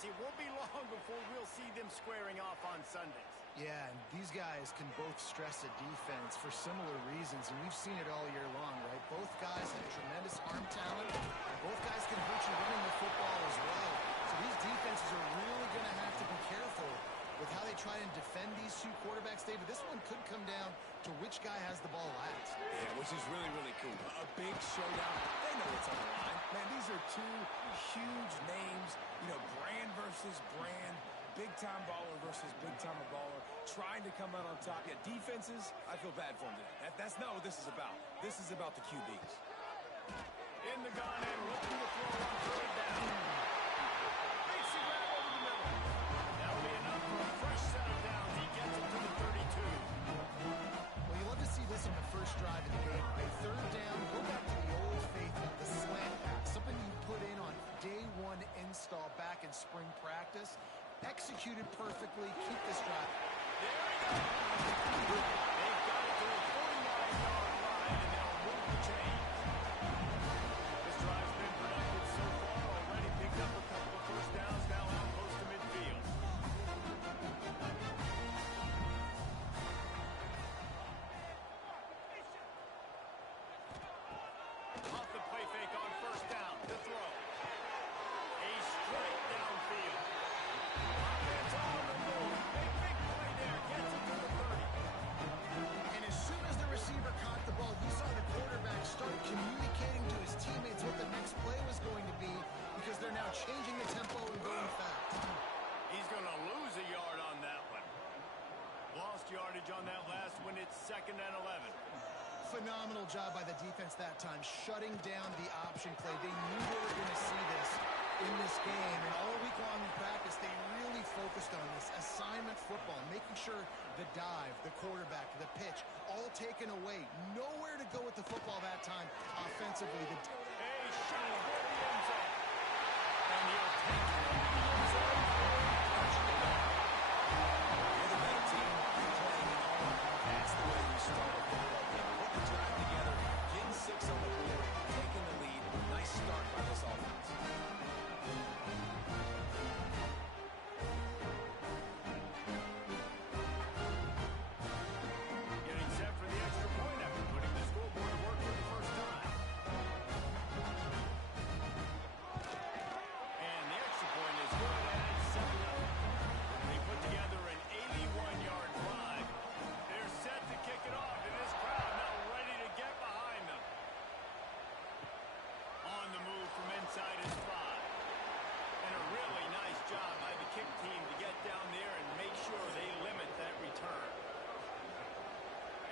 Jesse, it won't be long before we'll see them squaring off on Sundays. Yeah, and these guys can both stress a defense for similar reasons, and we've seen it all year long, right? Both guys have tremendous arm talent. Both guys can hurt you running the football as well. So these defenses are really going to have to be careful with how they try and defend these two quarterbacks, David. This one could come down to which guy has the ball last. Yeah, which is really, really cool. A big showdown. They know what's on the line. Man, these are two huge names, brand versus brand, big-time baller versus big-time baller, trying to come out on top. Yeah, defenses, I feel bad for them today. That's not what this is about. This is about the QBs. In the gun and looking to throw on third down. Makes the grab over the middle. That'll be enough for a fresh set of downs. He gets it to the 32. Well, you love to see this on the first drive of the game. A third down, go back to the old faithful, the slant pass, something you put in on day one install back in spring practice. Executed perfectly. Keep this drive. There he goes. They've got it to a 49-yard line, and they'll move the chains. This drive's been productive so far. Already picked up a couple of first downs, now out close to midfield. Off the play fake on first down. The throw. A straight downfield. Offense on the move. Big play there. Gets it to the 30. And as soon as the receiver caught the ball, you saw the quarterback start communicating to his teammates what the next play was going to be, because they're now changing the tempo and going fast. He's going to lose a yard on that one. Lost yardage on that last one. It's 2nd and 11. Phenomenal job by the defense that time, shutting down the option play. They knew they were going to see this in this game, and all week long in practice, they really focused on this assignment football, making sure the dive, the quarterback, the pitch, all taken away. Nowhere to go with the football that time offensively. A shot for the end zone. And he'll take it in the end zone for a touchdown. You're the better team. You're playing it all. That's the way you start a football game. Put the drive together, getting 6 on the board, taking the lead. Nice start by this offense. Getting set for the extra point after putting the scoreboard to work for the first time. And the extra point is good, and it's 7-0. They put together an 81-yard drive. They're set to kick it off, and this crowd now ready to get behind them. On the move from inside his 5. And a really nice job by the kick team to get down there and make sure they limit that return.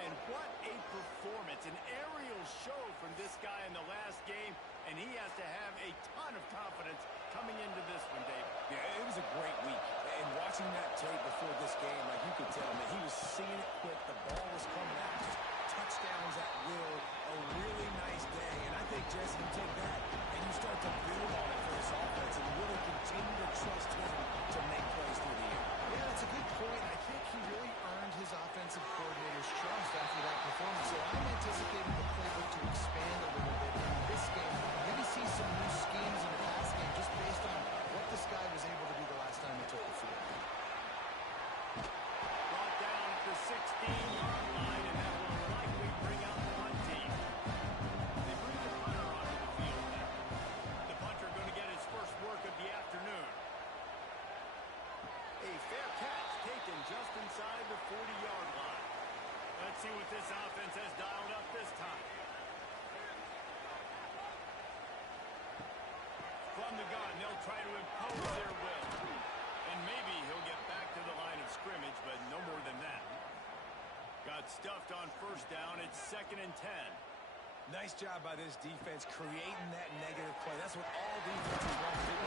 And what a performance, an aerial show from this guy in the last game, and he has to have a ton of confidence coming into this one, David. Yeah, it was a great week. And watching that tape before this game, like you could tell, man, he was seeing it quick. The ball was coming out, just touchdowns at will. A really nice day. And I think, Jesse, you take that and you start to build on it for this offense and really continue to trust him to make plays through the air. Yeah, that's a good point. I think he really earned his offensive coordinator's trust after that performance. So I'm anticipating the playbook to expand a little bit in this game. Maybe see some new schemes in the pass game just based on what this guy was able to do the last time he took the field. Brought down at the 16-yard line, and that will likely bring out the punt team. They bring the punter onto the field now. The punter going to get his first work of the afternoon. A fair catch taken just inside the 40-yard line. Let's see what this offense has dialed up this time. From the gun, they'll try to impose their will. And maybe he'll get back to the line of scrimmage, but no more than that. Got stuffed on first down. It's 2nd and 10. Nice job by this defense creating that negative play. That's what all defenses want to do.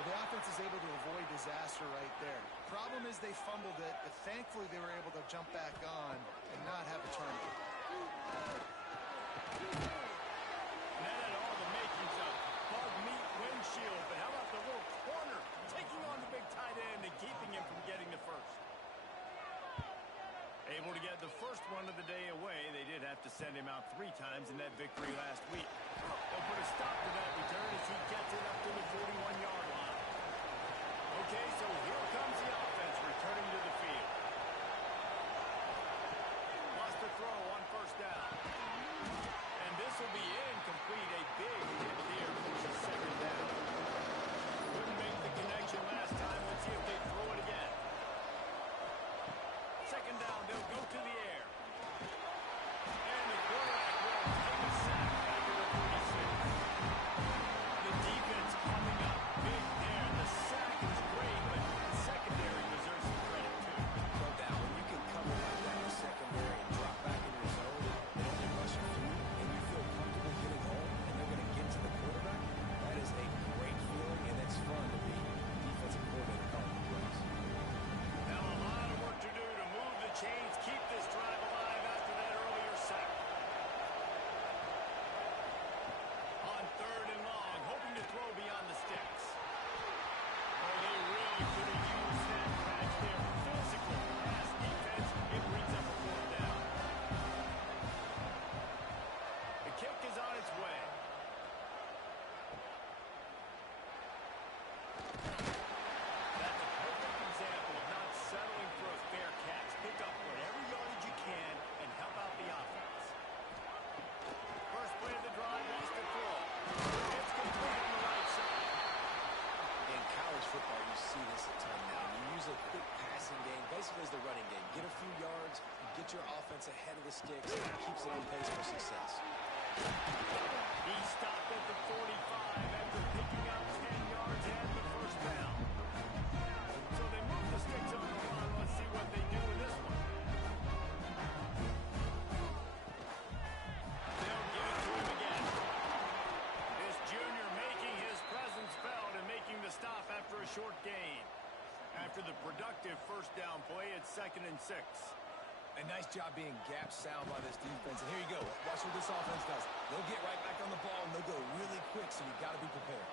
Well, the offense is able to avoid disaster right there. Problem is they fumbled it, but thankfully they were able to jump back on and not have a turnover. And that had all the makings of bug meat windshield, but how about the little corner taking on the big tight end and keeping him from getting the first? Able to get the first one of the day away. They did have to to send him out 3 times in that victory last week. They'll put a stop to that return as he gets it up to the 41-yard line. Okay, so here comes the offense returning to the field. Wants to throw on first down. And this will be incomplete. A big hit here for the second down. Couldn't make the connection last time. Let's see if they throw it again. Second down, they'll go to the air. And the quarterback will take a sack after the 46. The defense coming up big there. The sack is great, but the secondary deserves some credit too. No doubt, when you can come in like that in the secondary and drop back in your zone and only rush a few, and you feel comfortable getting home, and they're going to get to the quarterback, that is a great feeling, and it's fun to be defensive coordinator calling the plays. Now a lot of work to do to move the chains, keep this drive alive after that earlier sack. On 3rd and long, hoping to throw beyond the sticks. Oh, they really could have used that catch there. Physical pass defense, it brings up a 4th down. The kick is on its way. That's a perfect example of not settling for a fair catch. Pick up whatever yardage you can and help out the offense. First play of the drive, wants to throw. It's complete on the right side. In college football, you see this a ton now. You use a quick passing game, basically as the running game. Get a few yards, get your offense ahead of the sticks, and it keeps it on pace for success. He stopped at the 45 after picking up 10 yards and the first down. So they move the sticks on the run. Let's see what they do with this one. They'll give it to him again. This junior making his presence felt and making the stop after a short gain. After the productive first down play, it's 2nd and 6. A nice job being gap sound by this defense. And here you go. Watch what this offense does. They'll get right back on the ball, and they'll go really quick, so you've got to be prepared.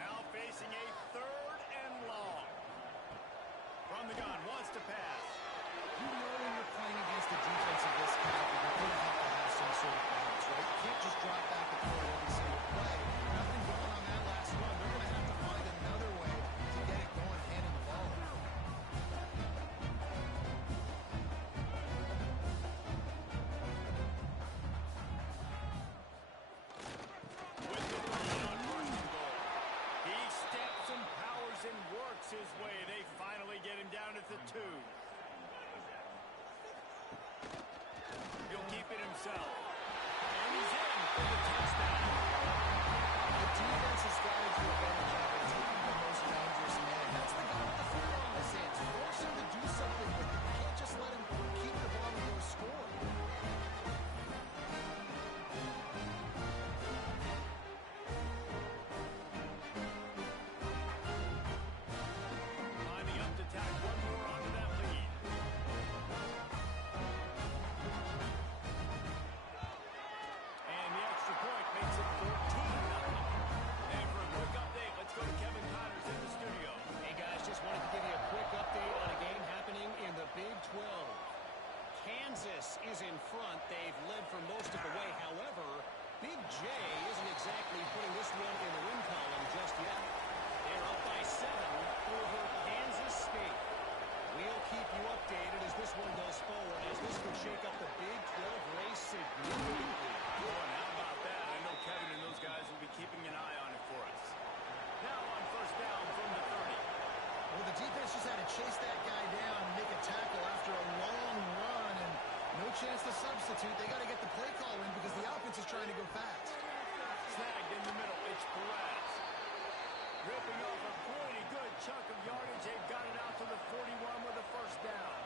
Now facing a 3rd and long. From the gun, wants to pass. You know when you're playing against a defense of this caliber, you're going to have some sort of balance, right? You can't just drop back and throw every single play. Nothing going on that last run. They're going to have to find another way to get it going, handing the ball off. With the run on 1st and goal. He steps and powers and works his way. They finally get him down at the 2. He'll keep it himself. And he's in for the touchdown. The defense has got to do a better job of taking the most dangerous man. That's the guy with the football in his hands. Force him to do something with it. You can't just let him keep the ball and go score. Lining up to tack one more onto that lead. And the extra point makes it 14-0. And for a quick update, let's go to Kevin Connors in the studio. Hey guys, just wanted to give you a quick update on a game happening in the Big 12. Kansas is in front. They've led for most of the way. However, Big J isn't exactly putting this one in the win column just yet. They're up by 7 over Kansas State. We'll keep you updated as this one goes forward, as this could shake up the Big 12 race significantly. Oh, and how about that? I know Kevin and those guys will be keeping an eye on it for us. Now on first down from the 30. Well, the defense just had to chase that guy down and make a tackle after a long run, and no chance to substitute. They got to get the play call in because the offense is trying to go fast. Snagged in the middle. It's Perez. Ripping off a pretty good chunk of yardage. They've got it out to the 41 with a first down.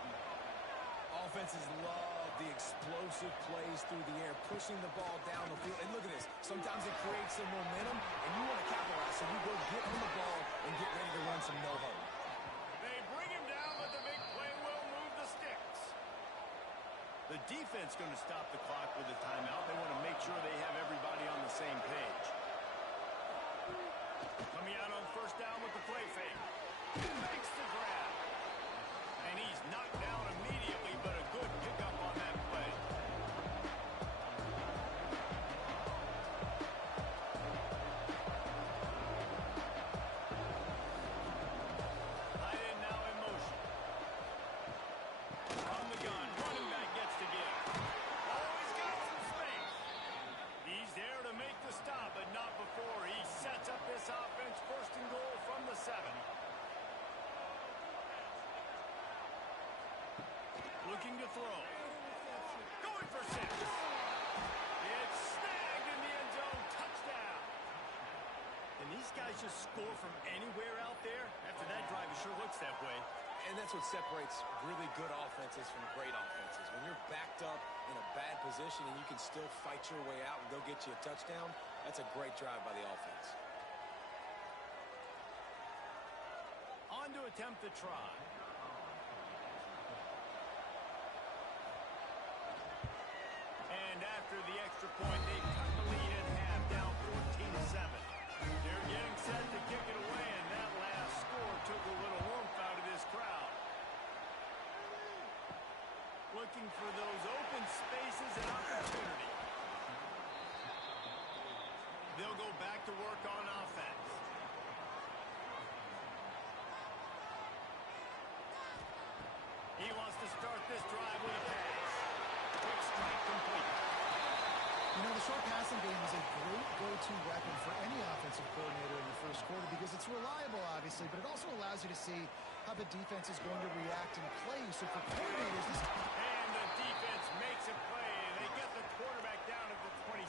Offenses love the explosive plays through the air, pushing the ball down the field. And look at this. Sometimes it creates some momentum, and you want to capitalize. So you go get on the ball and get ready to run some no-huddle. They bring him down, but the big play will move the sticks. The defense going to stop the clock with a timeout. They want to make sure they have everybody on the same page. Coming out on first down with the play fake. Makes the grab. And he's knocked down immediately, but a good pickup on that play. Looking to throw. Going for 6. It's snagged in the end zone. Touchdown. And these guys just score from anywhere out there? After that drive, it sure looks that way. And that's what separates really good offenses from great offenses. When you're backed up in a bad position and you can still fight your way out and go get you a touchdown, that's a great drive by the offense. On to attempt the try. And after the extra point, they cut the lead in half, down 14-7. They're getting set to kick it away, and that last score took a little warmth out of this crowd. Looking for those open spaces and opportunity. They'll go back to work on offense. He wants to start this drive with a pass. Quick strike complete. You know, the short passing game is a great go-to weapon for any offensive coordinator in the first quarter because it's reliable, obviously, but it also allows you to see how the defense is going to react and play. So for coordinators, this... And the defense makes a play. They get the quarterback down at the 26.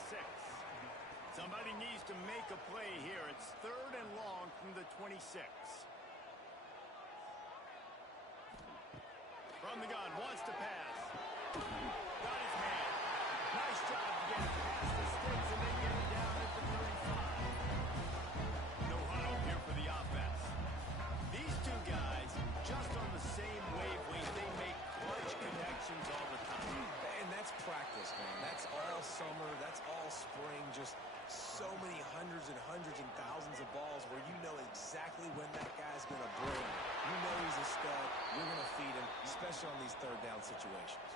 Somebody needs to make a play here. It's 3rd and long from the 26. From the gun, wants to pass. Got his man. Nice job to get it past the sticks and then get it down at the 35. No huddle here for the offense. These two guys, just on the same wavelength, they make clutch connections all the time. And that's practice, man. That's all summer. That's all spring. Just so many hundreds and thousands of balls where you know exactly when that guy's going to bring. You know he's a stud. You're going to feed him, especially on these 3rd down situations.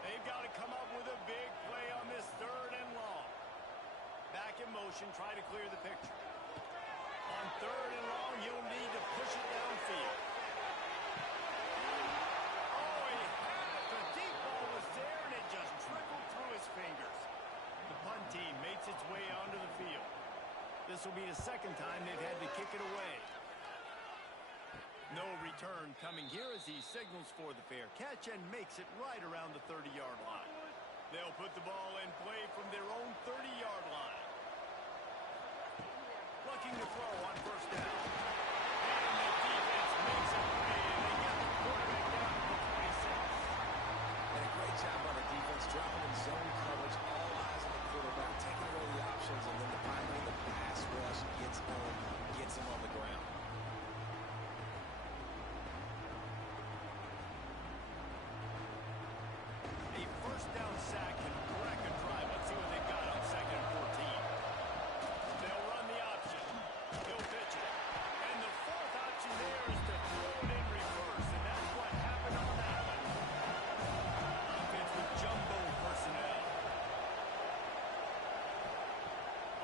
They've got to come up with a big play on this 3rd and long. Back in motion, try to clear the picture. On 3rd and long, you'll need to push it downfield. Oh, he had it. The deep ball was there, and it just trickled through his fingers. The punt team makes its way onto the field. This will be the 2nd time they've had to kick it away. No return coming here as he signals for the fair catch and makes it right around the 30-yard line. They'll put the ball in play from their own 30-yard line. Looking to throw on 1st down. And the defense makes a play, and they get the quarterback down to the 26. And a great job by the defense, dropping in zone coverage, all eyes on the quarterback, taking away the options, and then finally the pass rush gets him on the ground. A 1st down sack can wreck a drive. Let's see what they've got on 2nd and 14. They'll run the option. He'll pitch it. And the 4th option there is to throw it in reverse, and that's what happened on that one. Offense with jumbo personnel.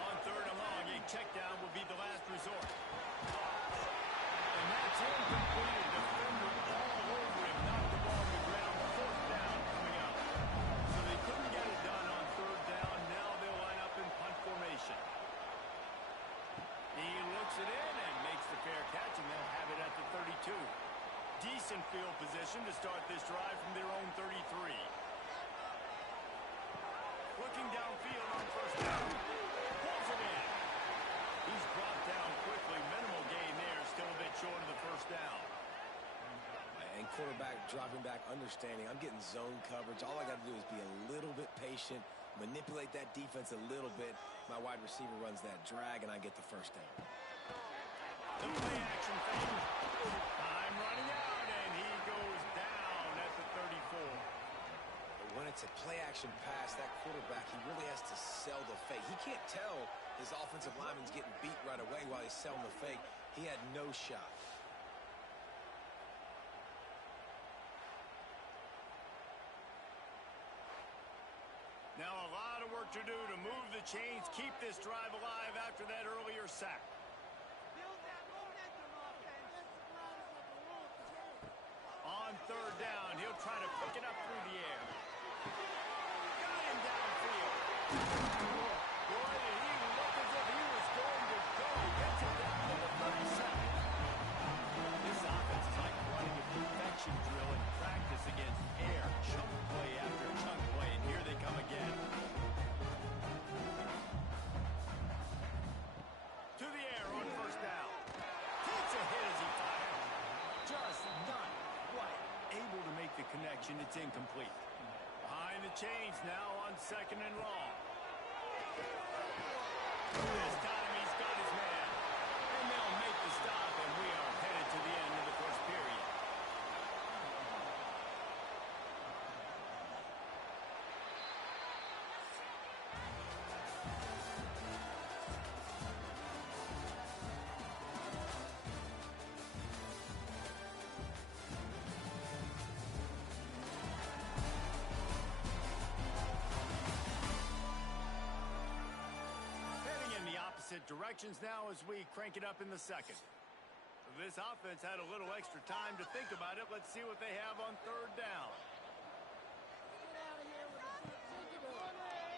On 3rd and long, a check down will be the last resort. And that's incomplete. Defender all over him. Knocked the ball to the ground. 4th down coming out. So they couldn't get it done on 3rd down. Now they'll line up in punt formation. He looks it in and makes the fair catch, and they'll have it at the 32. Decent field position to start this drive from their own 33. Looking downfield on 1st down. Pulls it in. He's brought down quickly. Minimal gain there. Still a bit short of the 1st down. And quarterback dropping back, understanding I'm getting zone coverage. All I got to do is be a little bit patient, manipulate that defense a little bit. My wide receiver runs that drag, and I get the 1st down. The play action fake. Time running out, and he goes down at the 34. But when it's a play action pass, that quarterback, he really has to sell the fake. He can't tell his offensive lineman's getting beat right away while he's selling the fake. He had no shot. Now a lot of work to do to move the chains, keep this drive alive after that earlier sack. On 3rd down, he'll try to pick it up through the air. Got him downfield. Boy, did he look as if he was going to go. Gets it down to the 37. This offense is like running a perfection drill in practice against air. direction. It's incomplete. Behind the chains now on 2nd and long. This time he's got his man. And they'll make the stop, and we are headed to the end of the first period. Directions now as we crank it up in the second. This offense had a little extra time to think about it. Let's see what they have on 3rd down.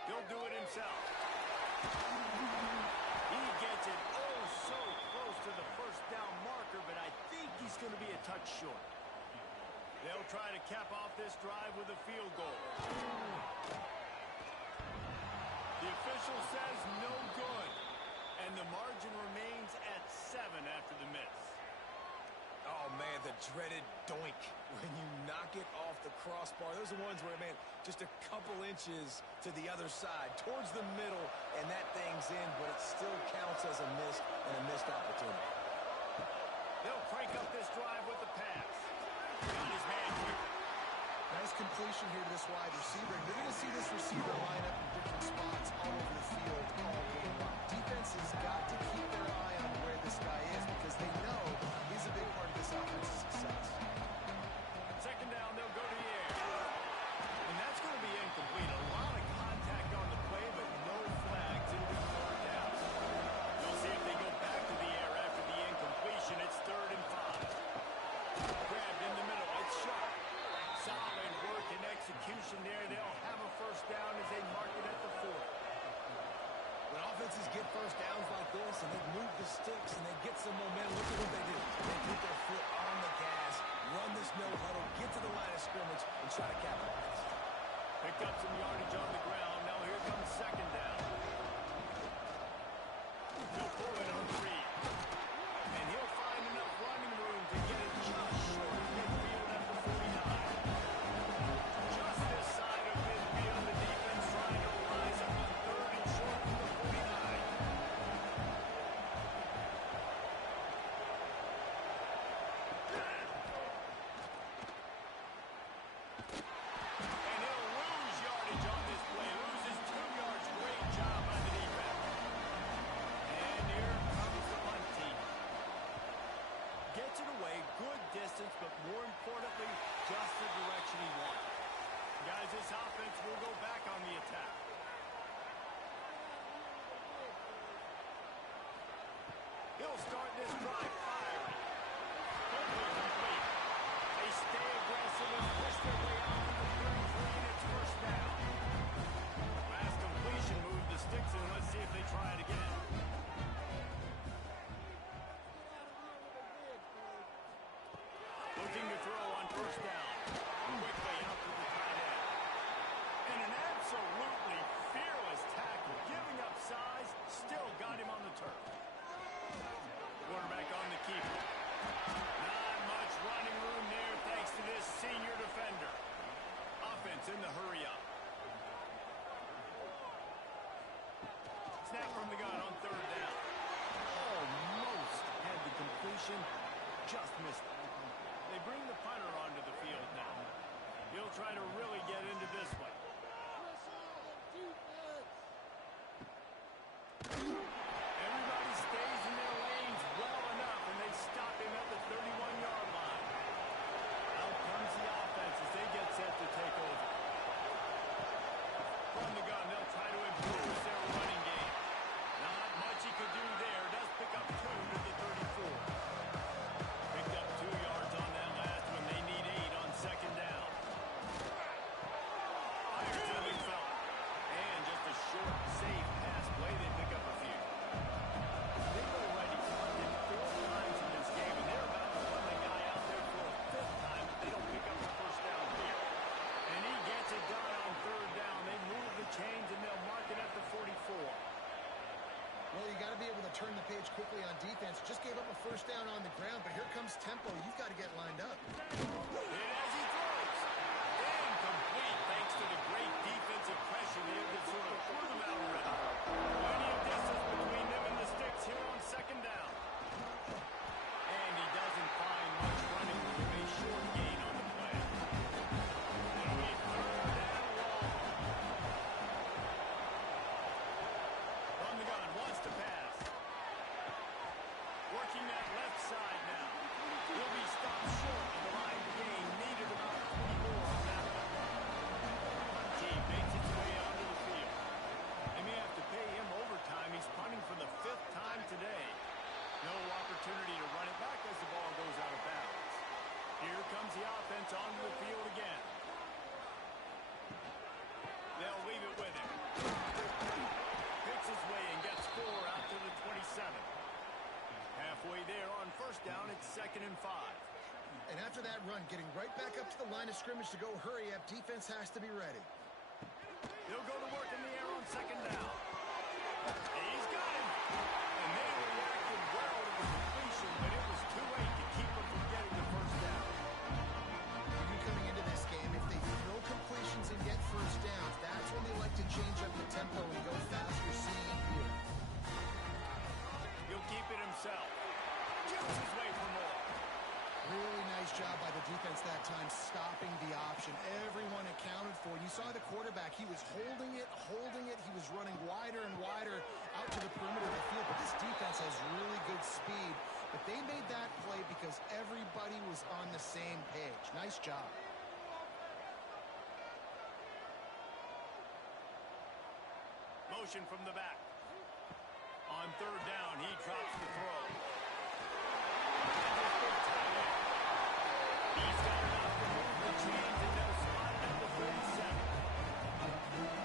He'll do it himself. He gets it oh so close to the 1st down marker, but I think he's going to be a touch short. They'll try to cap off this drive with a field goal. The official says no good. And the margin remains at 7 after the miss. Oh, man, the dreaded doink when you knock it off the crossbar. Those are ones where, man, just a couple inches to the other side, towards the middle, and that thing's in, but it still counts as a miss and a missed opportunity. They'll crank up this drive with the pass. Got his man here. Nice completion here to this wide receiver. And you're going to see this receiver line up in different spots all over the field all game long. Defense has got to keep their eye on where this guy is because they know he's a big part of this offense's success. 2nd down, they'll go to the air. And that's going to be incomplete. A lot of contact on the play, but no flags. It'll be 3rd down. They'll see if they go back to the air after the incompletion. It's 3rd and 5. Grabbed in the middle. It's sharp. Solid work and execution there. They'll have a 1st down as they mark it at the 40. When offenses get 1st downs like this and they move the sticks and they get some momentum, look at what they do. They put their foot on the gas, run this no huddle, get to the line of scrimmage, and try to capitalize. Picked up some yardage on the ground. Now here comes 2nd down. He'll pull it on 3. And he'll find enough running room to get it just short of midfield at the 49. Just this side of midfield, the defense trying to rise up on 3rd and short from the 49. And he'll lose yardage on this play. Loses 2 yards. Great job by the defense. And here comes the punt team. Gets it away, good distance, but more importantly, just the direction he wanted. Guys, this offense will go back on the attack. He'll start this drive firing. Totally complete. They stay aggressive and push their way out to the 33, and it's 1st down. Last completion moved the sticks in. Let's see if they try it again. Looking to throw on 1st down. Quickly out to the tight end. And an absolutely fearless tackle. Giving up size, still got him on the turf. Quarterback on the keeper. Not much running room there thanks to this senior defender. Offense in the hurry up. Snap from the gun on 3rd down. Almost had the completion, just missed it. They bring the punter onto the field now. He'll try to really get into this one. Everybody stays in their lanes well enough, and they stop him at the 31-yard line. Out comes the offense as they get set to take over. From the gun, they'll try to improve their running game. Not much he could do there. Does pick up 2 to the 34. Picked up 2 yards on that last one. They need 8 on 2nd down. Fires to the big fella. And just a short, safe pass play. They pick up a few. They've already punted 4 times in this game, and they're about to run the guy out there for a 5th time if they don't pick up the 1st down here. And he gets it done on 3rd down. They move the chains, and they'll mark it at the 44. Well, you got to be able to turn the page quickly on defense. Just gave up a 1st down on the ground, but here comes tempo. You've got to get lined up. And as he throws, was able to sort of put them out of rhythm. Plenty of distance between them and the sticks here on second down. And he doesn't find much running with a short gain on the play. It'll be third and long. From the gun, wants to pass. Working that left side now. He'll be stopped short of the line to gain. Needed about 24 on that one. Team makes its way onto the field. They may have to pay him overtime. He's punting for the 5th time today. No opportunity to run it back as the ball goes out of bounds. Here comes the offense onto the field again. They'll leave it with him. Picks his way and gets 4 out to the 27. Halfway there on first down, it's 2nd and 5. And after that run, getting right back up to the line of scrimmage to go hurry up, defense has to be ready. They'll go to work in the air on second down. He's got him. And they reacted well to the completion, but it was too late to keep them from getting the first down. Even coming into this game, if they throw completions and get first downs, that's when they like to change up the tempo and go faster, seeing it here. He'll keep it himself. Gets his way for more. Really nice job by the defense that time, stopping the option. Everyone accounted for it. You saw the quarterback. He was holding it. He was running wider and wider out to the perimeter of the field. But this defense has really good speed. But they made that play because everybody was on the same page. Nice job. Motion from the back. On third down, he drops the throw. He's got enough to move the chains and they'll spot it at the 37.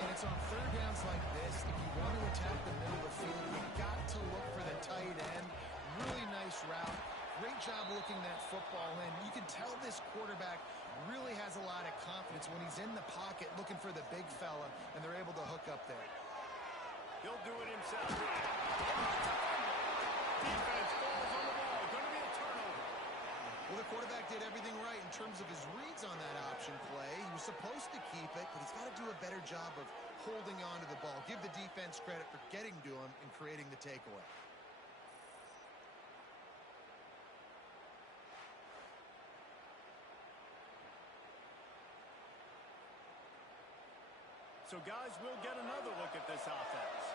And it's on third downs like this. If you want to attack the middle of the field, you've got to look for the tight end. Really nice route. Great job looking that football in. You can tell this quarterback really has a lot of confidence when he's in the pocket looking for the big fella, and they're able to hook up there. He'll do it himself. Defense falls on the ball. Going to be a turnover. Well, the quarterback did everything right in terms of his reads on that option play. He was supposed to keep it, but he's got to do a better job of holding on to the ball. Give the defense credit for getting to him and creating the takeaway. So, guys, we'll get another look at this offense.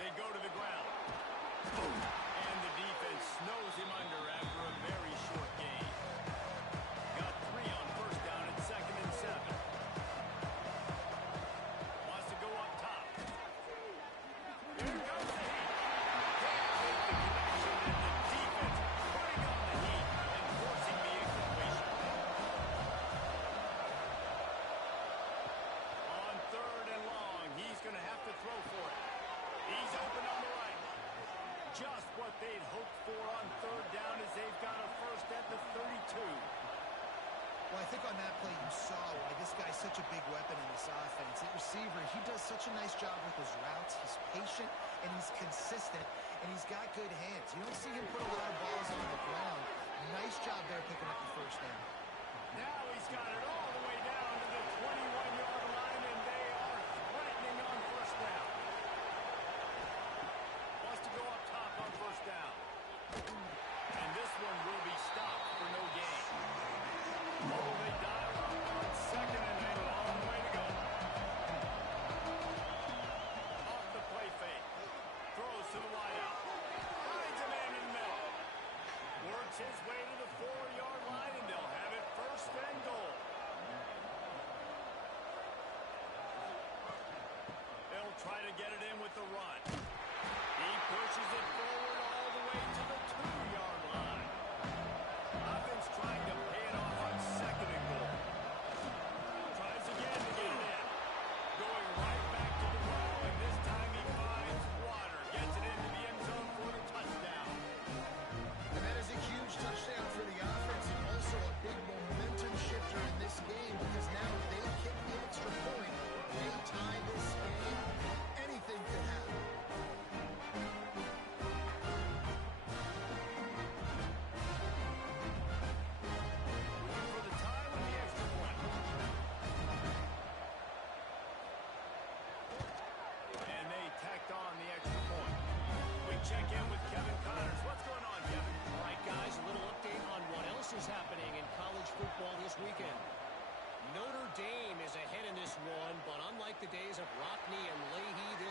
They go to the ground. And the defense snows him under after a very short gain. Got 3 on first down at 2nd and 7. Wants to go up top. Here comes the heat. Can't make the connection, and the defense putting on the heat and forcing the incompletion. On third and long, he's going to have to throw for it. He's open on the right. Just what they'd hoped for on third down as they've got a first at the 32. Well, I think on that play you saw why this guy's such a big weapon in this offense. At receiver, he does such a nice job with his routes. He's patient, and he's consistent, and he's got good hands. You don't see him put a lot of balls on the ground. Nice job there picking up the first down. Now he's got it all the way down to the 21-yard line, and they are threatening on first down. Wants to go up top on first down. And this one will be stopped for no gain. Oh, they dial up on second and a long way to go. Off the play fake. Throws to the wideout. Finds a man in the middle. Works his way to the 4-yard line, and they'll have it first and goal. They'll try to get it in with the run. He pushes it forward all the way to the 2-yard line. Offense trying to pay it off on second and goal. Tries again to get it in. Going right back to the well, and this time he finds water. Gets it into the end zone for the touchdown. And that is a huge touchdown for the offense, and also a big momentum shifter in this game, because now if they kick the extra point, they tie this game, anything could happen.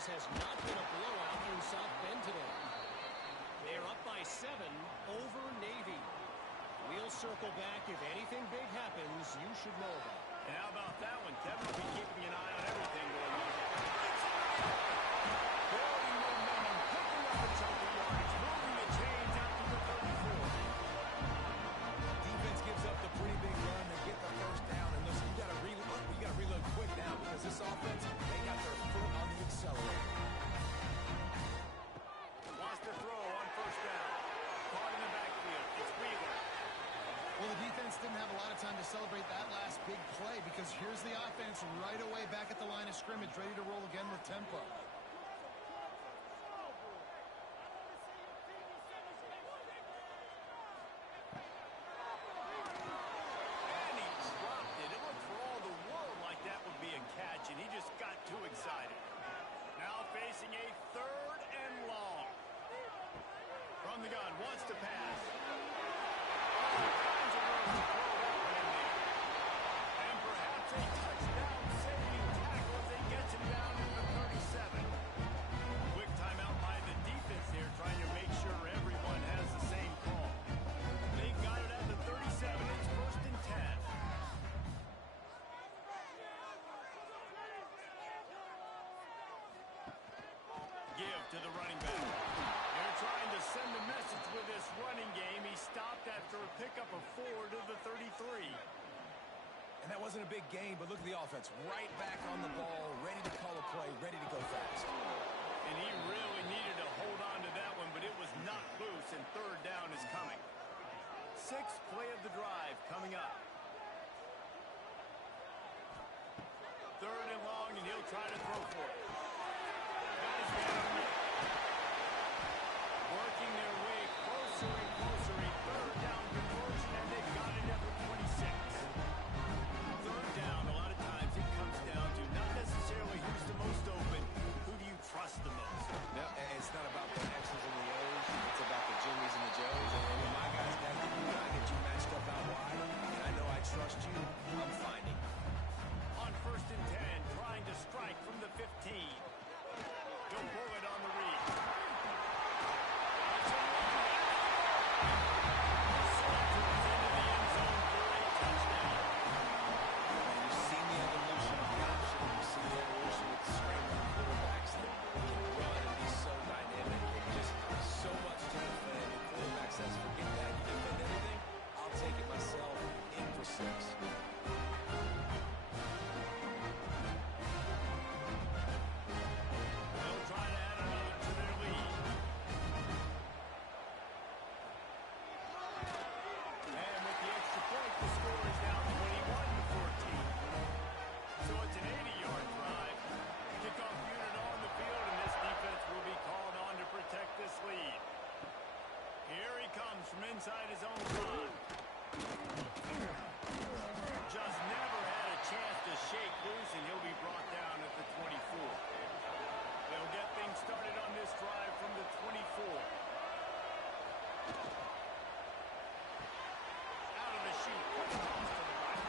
This has not been a blowout in South Bend today. They're up by 7 over Navy. We'll circle back. If anything big happens, you should know about it. And how about that one? Kevin will be keeping an eye on everything going on. Building momentum, picking up a chunk of yardage, moving the chains out to the 34. Defense gives up the pretty big run. They get the first down. And listen, you got to reload quick now because this offense, they got their foot on the accelerator. Wants to throw on first down. Caught in the backfield. It's Wheeler. Well, the defense didn't have a lot of time to celebrate that last big play because here's the offense right away back at the line of scrimmage, ready to roll again with tempo. And he dropped it. It looked for all the world like that would be a catch, and he just got too excited. Now facing a 3rd and long. From the gun, wants to pass. All kinds of room to throw that one in there. And perhaps a touchdown-saving tackle as they gets him down to the 37. Quick timeout by the defense there, trying to make sure everyone has the same call. They got it at the 37. It's 1st and 10. Give to the running back. They're trying to send a message with this running game. He stopped after a pickup of 4 to the 33. And that wasn't a big game, but look at the offense. Right back on the ball, ready to call a play, ready to go fast. And he really needed to hold on to that one, but it was not loose, and 3rd down is coming. 6th play of the drive coming up. 3rd and long, and he'll try to throw for it. Guys down. Working their way closer and closer. A 3rd down conversion, and they've got it at the 26. 3rd down, a lot of times it comes down to not necessarily who's the most open, who do you trust the most? No, it's not about the X's and the O's. It's about the Jimmys and the Joes. And when my guys got to you, I get you matched up out wide, and I know I trust you. I'm finding. On 1st and 10, trying to strike from the 15. He'll pull it on the read. You've seen the evolution of the option. You've seen the evolution with the scrambling quarterbacks that can run and be so dynamic and just so much to defend. And quarterback says, forget that. You defend everything, I'll take it myself in for 6. They'll try to add another to their lead. And with the extra point, the score is now 21-14. So it's an 80-yard drive. Kickoff unit on the field, and this defense will be called on to protect this lead. Here he comes from inside his own 5. Just never had a chance to shake loose, and he'll be brought down at the 24. They'll get things started on this drive from the 24. Out of the chute, quick toss to the right.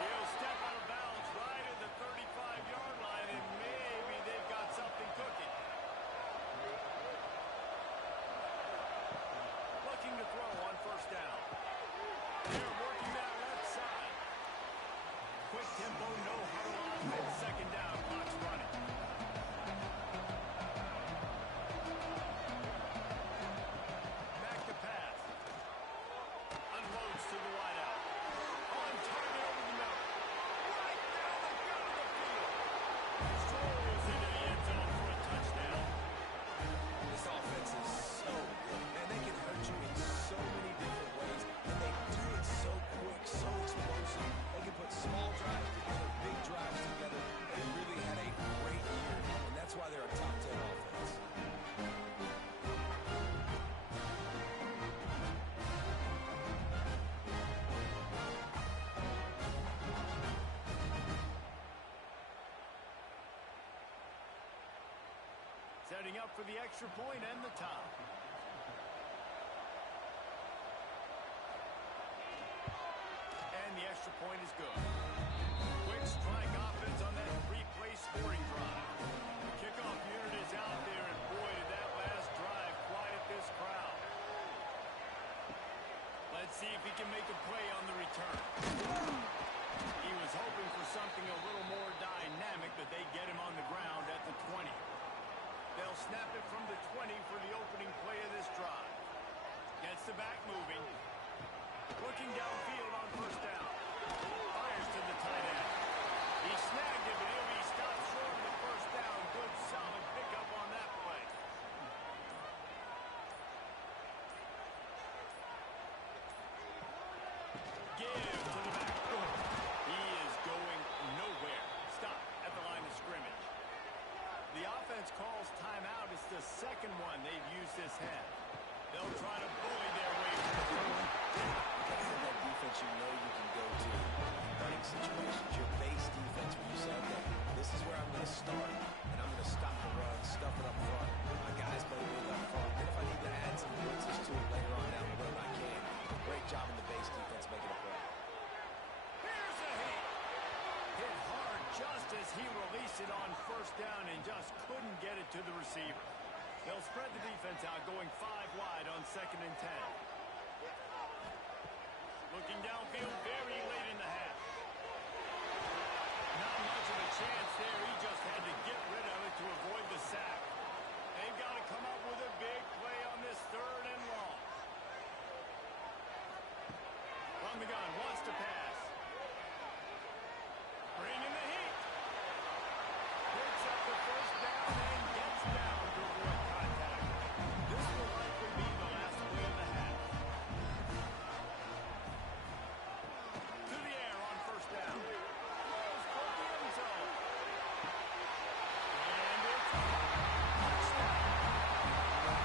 He'll step out of bounds right at the 35-yard line, and maybe they've got something cooking. Looking to throw on 1st down. They're working that left side. Quick tempo, no huddle offense. 2nd down, clock's running. Back to pass. Unloads to the wideout. On target over the middle. Right down the gut of the field. Strolls into the end zone for a touchdown. This offense is so good, man. They can hurt you in so many different ways, and they do it so quick, so explosive. They can put small drives together, big drives together. They really had a great year, and that's why they're a top 10 offense. Setting up for the extra point and the top. And the extra point is good. Quick strike offense on that 3-play scoring drive. The kickoff unit he can make a play on the return. He was hoping for something a little more dynamic, but they get him on the ground at the 20. They'll snap it from the 20 for the opening play of this drive. Gets the back moving. Looking downfield on first down. Fires to the tight end. He snagged it, but he'll be stopped short of the first down. Good, solid pickup on that play. Give to the back. He is going nowhere. Stop at the line of scrimmage. The offense calls timeout. It's the second one they've used this half. They'll try to bully their way through. That's that defense you know you can go to in running situations. Your base defense where you say, okay, this is where I'm going to start, and I'm going to stop the run, stuff it up front. My guys play big up front. Then if I need to add some blitzes to it later on down the road, I can. Great job in the base defense making a play. Here's a hit. Hit hard just as he released it on first down and just couldn't get it to the receiver. They'll spread the defense out, going 5 wide on 2nd and 10. Looking downfield very late in the half. Not much of a chance there. He just had to get rid of it to avoid the sack. They've got to come up with a big play on this 3rd and long. From the gun, wants to pass. Bringing the heat. Picks up the first down and gets down to avoid contact. This will likely be the last play of the half. To the air on first down. Throws for the end zone. And it's touchdown.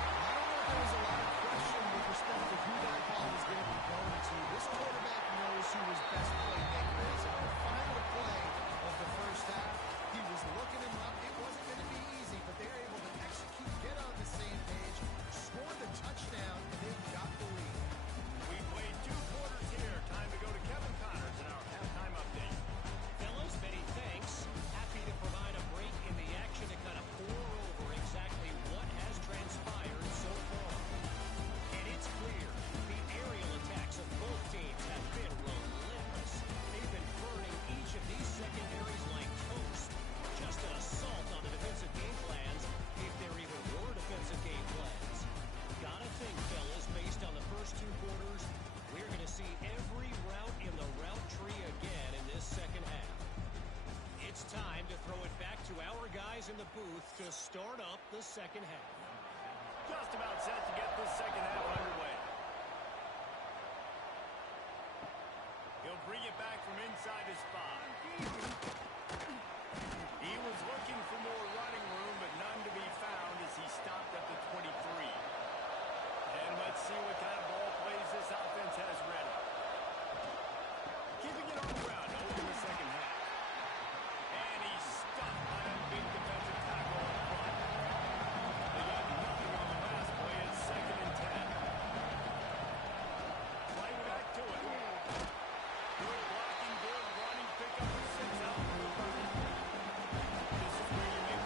I don't know if there was a lot of question with respect to who that ball was going to be going to. This quarterback knows who his best playmaker is. And on the final play of the first half, he was looking him up. It wasn't going to be easy, but they were able to execute, get on the same page, score the touchdown, and they got the lead. We played 2 quarters here. Time to go to Kevin Connors in our halftime update. Fellas, many thanks. Happy to provide a break in the action to kind of pour over exactly what has transpired so far. And it's clear the aerial attacks of both teams have been relentless. They've been burning each of these secondaries like toast. Just an assault on the defensive game plans, if there even were defensive game plans. Gotta think, fellas, based on the first 2 quarters, we're going to see every route in the route tree again in this second half. It's time to throw it back to our guys in the booth to start up the second half. Just about set to get this second half underway. He'll bring it back from inside his 5. He was looking for more running room, but none to be found as he stopped at the 23. And let's see what kind of ball plays this offense has ready. Keeping it on the ground to open the second half. And he's stuffed by a big defensive tackle on the front. They got nothing on the last play. It's 2nd and 10. Playing back to it. Good blocking, good running, pick up the 6 out of the run. This is where you make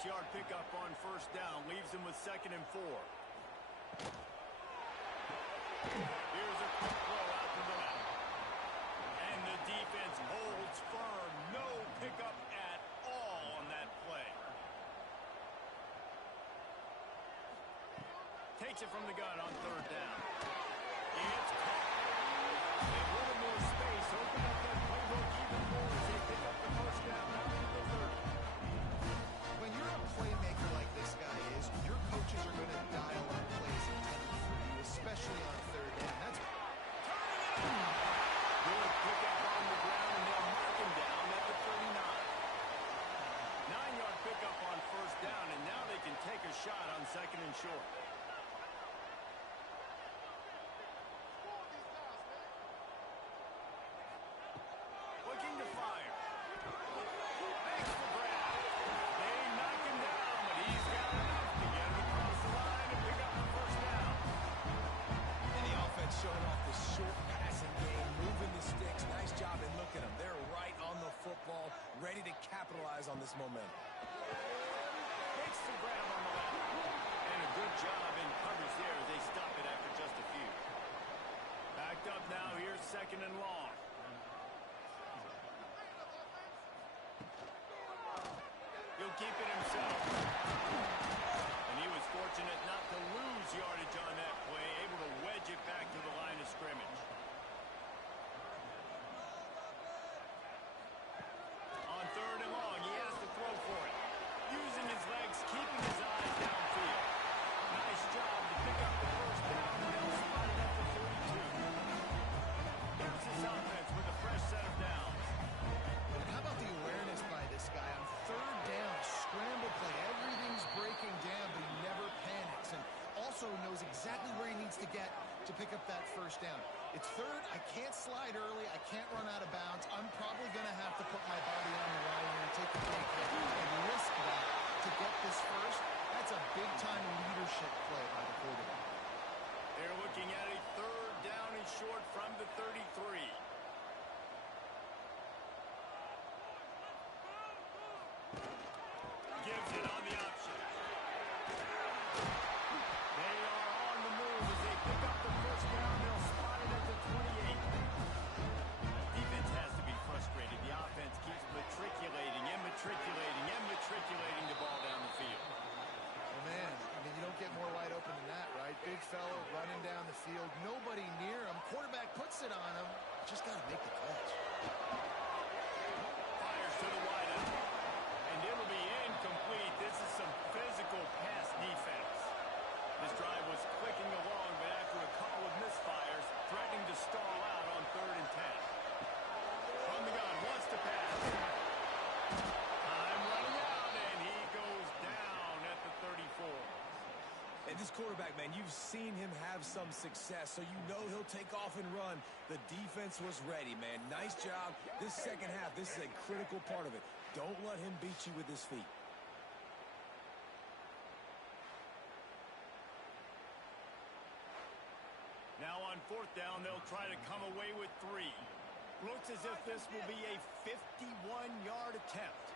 6-yard pickup on first down. Leaves them with 2nd and 4. Here's a quick throw out to the left. And the defense holds firm. No pickup at all on that play. Takes it from the gun on 3rd down. It's caught. A little more space. Open up that playbook even more as they pick up the first down out into the 30. When you're a playmaker like this guy is, your coaches are going to dial up plays intended for you, especially on 3rd down. That's good pickup on the ground, and they'll mark him down at the 39. 9-yard pickup on first down, and now they can take a shot on 2nd and short. Looking to fire. Makes the grab. They knock him down, but he's got enough to get him across the line and pick up the first down. And the offense showing off the short passing game, moving the sticks. Nice job, and look at them. They're right on the football, ready to capitalize on this momentum. Takes the grab on the left. And a good job in coverage there as they stop it after just a few. Backed up now. Here's 2nd and long. He'll keep it himself. And he was fortunate not to lose yardage on that play, able to wedge it back to the line of scrimmage. On 3rd and long, he has to throw for it. Using his legs, keeping his eyes downfield. Nice job to pick up the first down, and they'll spot it at the 42. Here's his offense with a fresh set of downs. And how about the awareness by this guy on 3rd down, scramble play. Everything's breaking down, but he never panics, and also knows exactly where he needs to get to pick up that first down. It's 3rd. I can't slide early. I can't run out of bounds. I'm probably going to have to put my body on the line and take a big hit and risk that to get this first. That's a big-time leadership play by the quarterback. They're looking at a 3rd down and short from the 33. Gives it on the option. They are on the move as they pick up the first down. They'll spot it at the 28. Defense has to be frustrated. The offense keeps matriculating the ball down the field. Well, man, I mean, you don't get more wide open than that, right? Big fella running down the field. Nobody near him. Quarterback puts it on him. Just got to make the catch. Fires to the wideout. And it'll be incomplete. This is some physical pass defense. This drive was clicking along, but after a couple of misfires, threatening to stall out on 3rd and 10. From the gun, wants to pass. Time running out, and he goes down at the 34. And this quarterback, man, you've seen him have some success, so you know he'll take off and run. The defense was ready, man. Nice job. This second half, this is a critical part of it. Don't let him beat you with his feet. Now on 4th down, they'll try to come away with 3. Looks as if this will be a 51-yard attempt.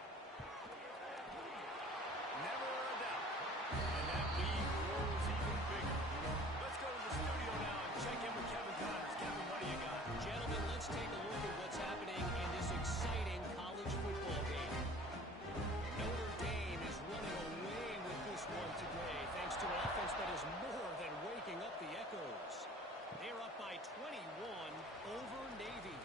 Never a doubt. And that lead grows even bigger. Let's go to the studio now and check in with Kevin Connors. Kevin, what do you got? Gentlemen, let's take a look at what's happening in this exciting college football game. Notre Dame is running away with this one today, thanks to an offense that is more than waking up the echoes. They're up by 21 over Navy.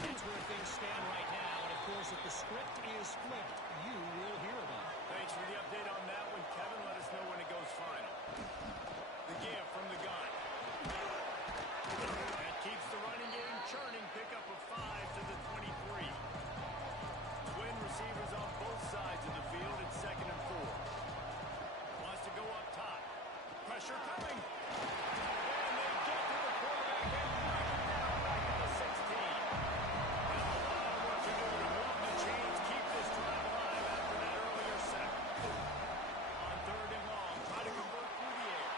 That's where things stand right now. And, of course, if the script is flipped, you will hear about it. Thanks for the update on that one, Kevin. Let us know when it goes final. The give from the gun. That keeps the running game churning. Pickup of 5 to the 23. Twin receivers on both sides of the field at 2nd and 4. Wants to go up top. Pressure coming. And they get to the quarterback and knock him down back at the 16. And a lot of work to do to move the chains, keep this drive alive after that earlier set. On 3rd and long, try to convert through the air.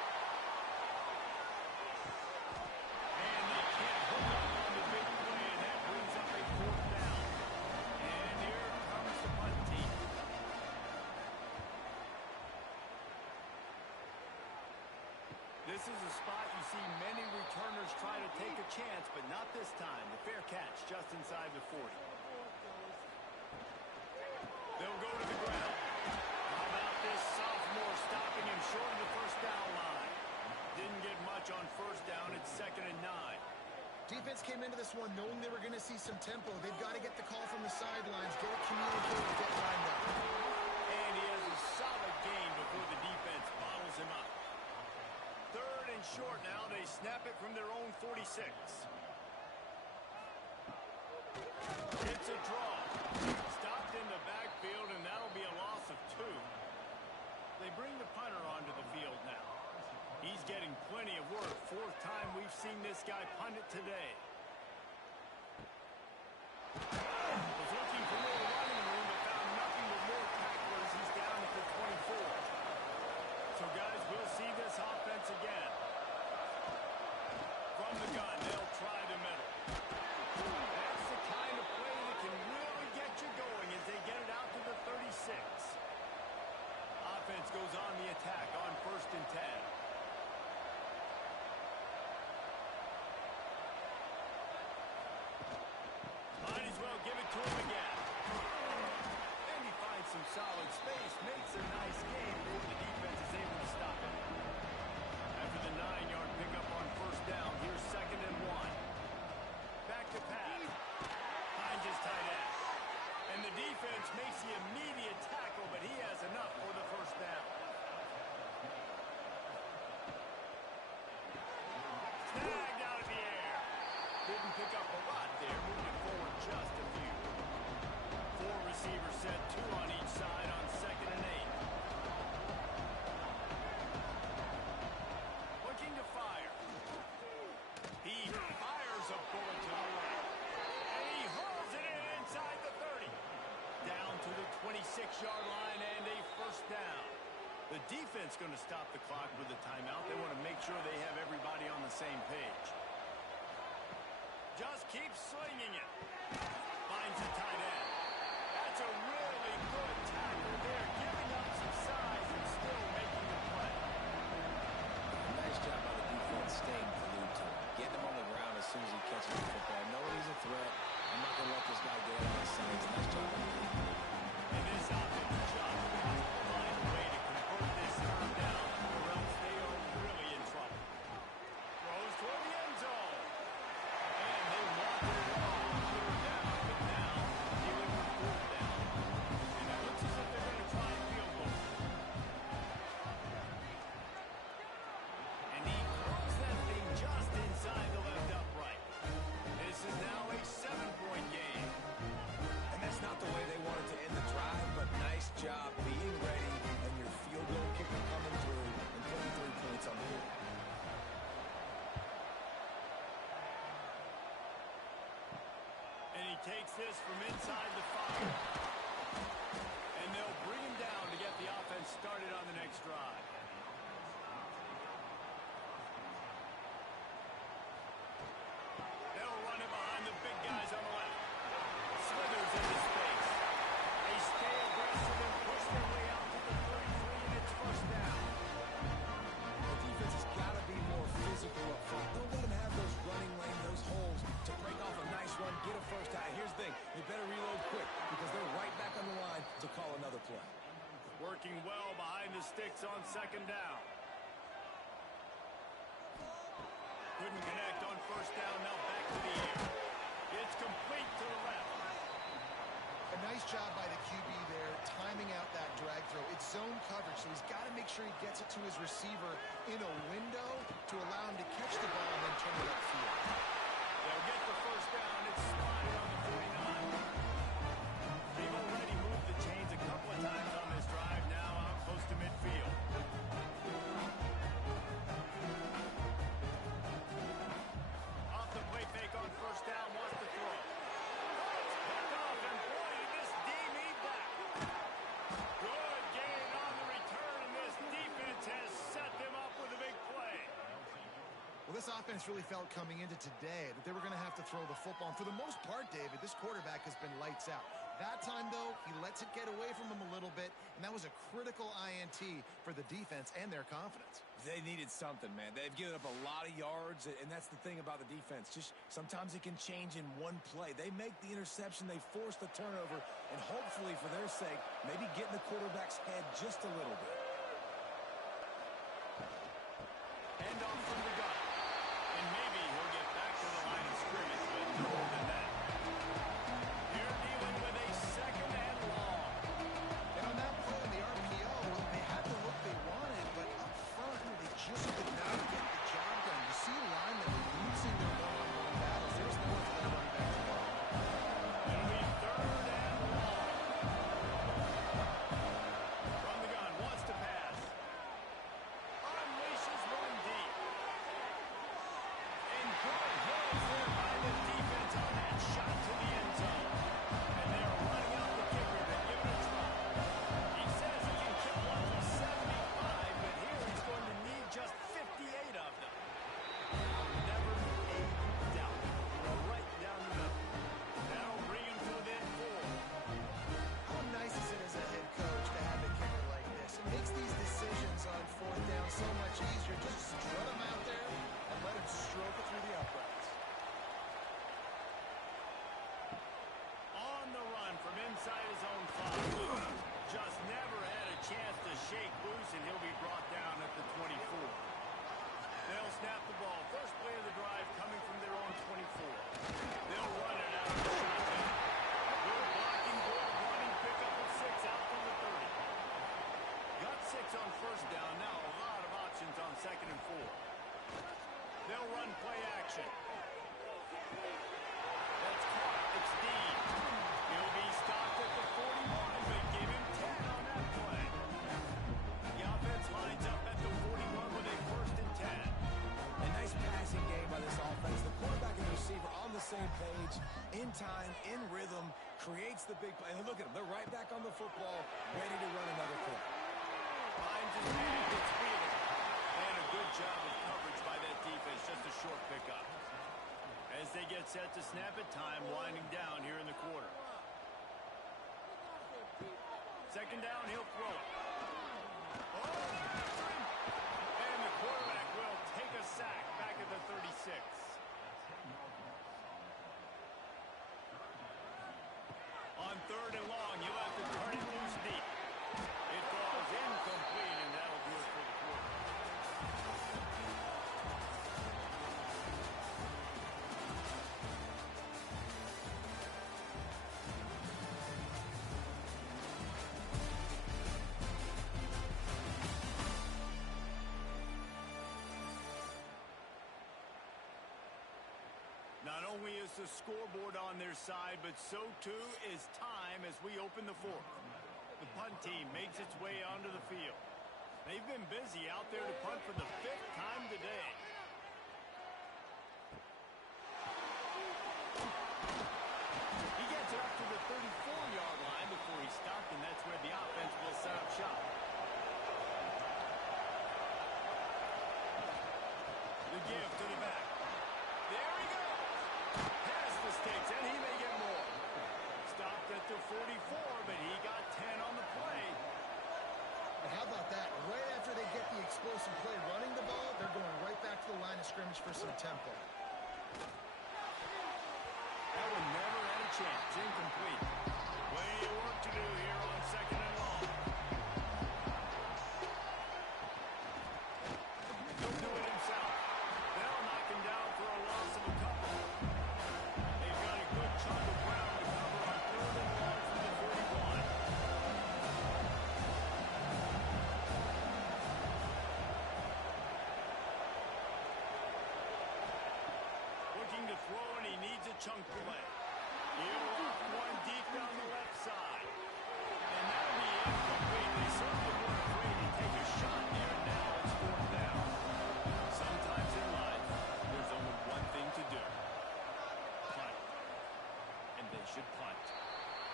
And they can't hold up on This is a spot you see many returners try to take a chance, but not this time. The fair catch just inside the 40. They'll go to the ground. How about this sophomore stopping him short of the first down line? Didn't get much on first down. It's 2nd and 9. Defense came into this one knowing they were going to see some tempo. They've got to get the call from the sidelines, get it communicated, get lined up. And he has a solid gain before the defense bottles him up. 3rd and short now. They snap it from their own 46. It's a draw. Stopped in the backfield, and that'll be a loss of 2. They bring the punter onto the field now. He's getting plenty of work. 4th time we've seen this guy punt it today. Was looking for more running room, but found nothing but more tacklers. He's down at the 24. So, guys, we'll see this offense again. From the gun, they'll try the middle. That's the kind of play that can really get you going as they get it out to the 36. Offense goes on the attack on 1st and 10. Might as well give it to him again. And he finds some solid space, makes a nice game before the defense is able to stop it. After the 9-yard pickup on 1st down, here's 2nd and 1. Back to pass. Finds his tight end. And the defense makes the immediate tackle, but he has enough for the 1st down. Snagged out of the air. Didn't pick up a lot there, moving it forward just a few. 4 receivers set, 2 on each side on 2nd and 8. Looking to fire. He fires a bullet to the right. And he hurls it in inside the 30. Down to the 26-yard line and a 1st down. The defense going to stop the clock with a timeout. They want to make sure they have everybody on the same page. Just keeps slinging it. Finds the tight end. That's a really good tackle there, giving up some size and still making the play. Nice job by the defense staying glued to him. Getting him on the ground as soon as he catches the football. Knowing he's a threat. I'm not going to let this guy get out of my sights. Nice job by the defense. And this offense just has to find a way to convert this 3rd down, or else they are really in trouble. Throws toward the end zone. And they wanted it all on 3rd down, but now dealing with 4th down. And it looks as if they're going to try and field goal. And he throws that thing just inside the left upright. This is now a 7-point game. And that's not the way they wanted to end the drive, but nice job being ready and your field goal kicker coming through and putting 3 points on the board. And he takes this from inside the 5. And they'll bring him down to get the offense started on the next drive. They'll run it behind the big guys on the left. Slithers into space. They stay aggressive and push their way out to the 33, and it's 1st down. The defense has got to be more physical up front. Don't let them have those running lane, those holes to break off a nice run, get a 1st down. Here's the thing. You better reload quick because they're right back on the line to call another play. Working well behind the sticks on 2nd down. Couldn't connect on 1st down. Now back to the air. It's complete to the left. A nice job by the QB there, timing out that drag throw. It's zone coverage, so he's got to make sure he gets it to his receiver in a window to allow him to catch the ball and then turn it upfield. They'll get the 1st down. It's spotted on the 49. They've already moved the chains a couple of times on this drive, now out close to midfield. Off the play fake on 1st down, wants to throw. It's picked off, and boy, did this D need that. Good gain on the return, and this defense has set them up with a big play. Well, this offense really felt coming into today that they were going to have to throw the football. And for the most part, David, this quarterback has been lights out. That time, though, he lets it get away from him a little bit, and that was a critical INT for the defense and their confidence. They needed something, man. They've given up a lot of yards, and that's the thing about the defense. Just sometimes it can change in one play. They make the interception, they force the turnover, and hopefully, for their sake, maybe get in the quarterback's head just a little bit. Hand off from the gun. And maybe he'll get back to the line of scrimmage, but no more than that. You're dealing with a second and long. And on that play in the RPO, they had the look they wanted, but up front, they just could not get the job done. You see linemen losing their one-on-one battles. There's no one for that running back to go. It'll be third and long. From the gun, wants to pass. Unleashes one deep. And good hands there by the defense on that shot to the end zone. And they're running out the kicker to give it a try. He says he can kick one from 75, but here he's going to need just 58 of them. Never a doubt. Right down the middle. That'll bring him to within 4. How nice is it as a head coach to have a kicker like this? It makes these decisions on fourth down so much easier. Just strut him out there and let him stroke it through the uprights. On the run from inside his own 5. Just never had a chance to shake loose, and he'll be brought down at the 24. They'll snap the ball. First play of the drive coming from their own 24. They'll run it out of the shotgun. Good blocking, good running, pickup of 6 out from the 30. Got 6 on first down. Now a lot of options on second and 4. They'll run play action. That's caught. It's Dean. He'll be stopped at the 41, but give him 10 on that play. The offense lines up at the 41 with a first and 10. A nice passing game by this offense. The quarterback and the receiver on the same page, in time, in rhythm, creates the big play. And look at them. They're right back on the football, ready to run another play. Finds his man, gets beaten. And a good job of coverage by that defense. Just a short pickup. As they get set to snap it, time winding down here in the quarter. Second down, he'll throw it. Oh, after him. And the quarterback will take a sack back at the 36. On third and long, you'll have to turn it loose deep. It falls incomplete, and that'll do it for the quarter. Not only is the scoreboard on their side, but so too is time as we open the fourth. The punt team makes its way onto the field. They've been busy out there to punt for the 5th time today. He gets it up to the 34-yard line before he's stopped, and that's where the offense will set up shop. The give to the back. There he goes. Past the sticks, and he may get more. Stopped at the 44, but he got 10 on the play. And how about that? Right after they get the explosive play running the ball, they're going right back to the line of scrimmage for some tempo. That one never had a chance. Incomplete. Plenty of work to do here on second and long. He'll do it himself. They'll knock him down for a loss of a couple. They've got a good chunk of ground to cover on third and long from the 41. Looking to throw, and he needs a chunk play. He'll walk one deep down the left side. And that'll be incomplete. They certainly weren't afraid to take a shot there, and now it's 4th down. Sometimes in life, there's only one thing to do. Punt. And they should punt.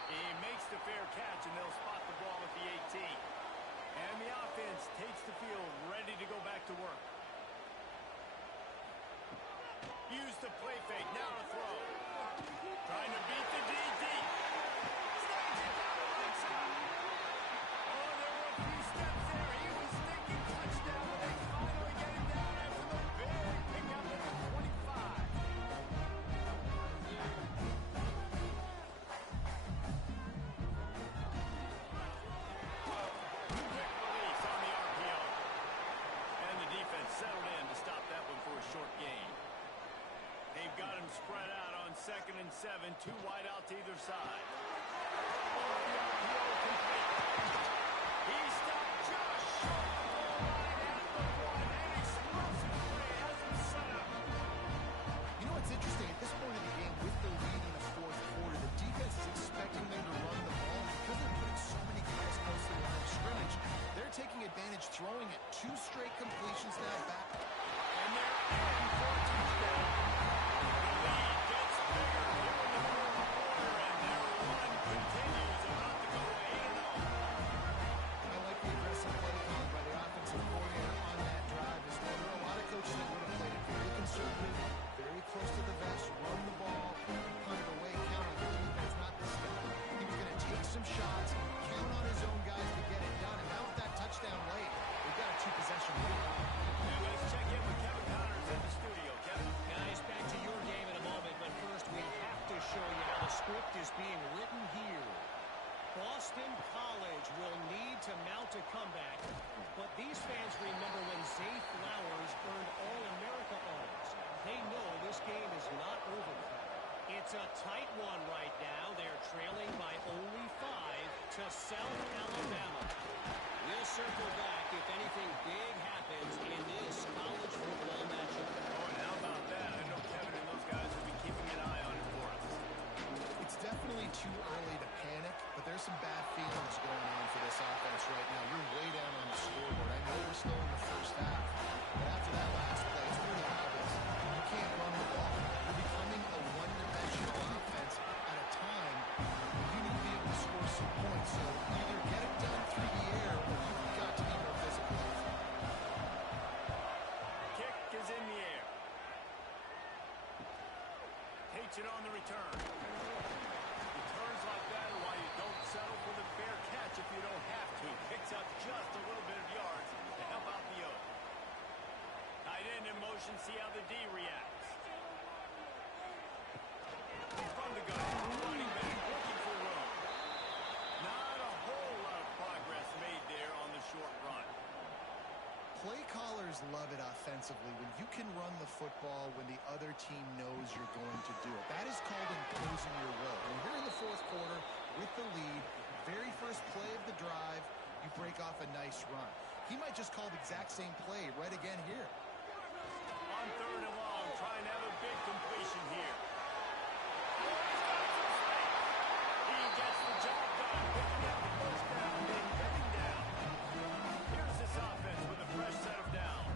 He makes the fair catch, and they'll spot the ball at the 18. And the offense takes the field, ready to go back to work. Use the play fake, now to throw. Trying to beat the D deep. Snap 2nd and 7, 2 wide out to either side. He stopped just short of the goal line at the 1. An explosive play has him set up. You know what's interesting? At this point in the game, with the lead in the fourth quarter, the defense is expecting them to run the ball. And because they're putting so many guys close to the line of scrimmage, they're taking advantage, throwing it 2 straight completions now back. And they're in for a touchdown. The lead gets bigger here in the fourth quarter, and their run continues, about to go 8-0. I like the aggressive play call by the offensive coordinator on that drive as well. There are a lot of coaches that would have played it very conservative, very close to the vest, run the ball, punt it away, count on the defense, not this guy. He was going to take some shots, count on his own guys to get it done, and now with that touchdown late, they've got a 2-possession lead. And let's check in with Kevin Connors in the studio. Kevin. Guys, back to your game in a moment, but first we have to show you how the script is being written here. Boston College will need to mount a comeback, but these fans remember when Zay Flowers earned All-America honors. They know this game is not over. It's a tight one right now. They're trailing by only 5 to South Alabama. We'll circle back if anything big happens in this college football matchup. Oh, and how about that? I know Kevin and those guys will be keeping an eye on it for us. It's definitely too early to panic, but there's some bad feelings going on for this offense right now. You're way down on the scoreboard. I know we're still in the first half, but after that last play, it's pretty obvious. You can't run the ball. You're becoming a one-dimensional offense at a time when you need to be able to score some points. So either get it done through the air or you've got to be more physical. Kick is in the air. Takes it on the return. Returns like that are why you don't settle for the fair catch if you don't have to. Picks up just a little bit of yards to help out the O. Tight end in motion, see how the D reacts. From the gun, running back, looking for room. Not a whole lot of progress made there on the short run. Play callers love it offensively when you can run the football when the other team knows you're going to do it. That is called imposing your will. When you're in the fourth quarter with the lead, very first play of the drive, you break off a nice run. He might just call the exact same play right again here. On 3rd and long, trying to have a big completion here. He gets the job done, picking up the first down, then getting down. Here's this offense with a fresh set of downs.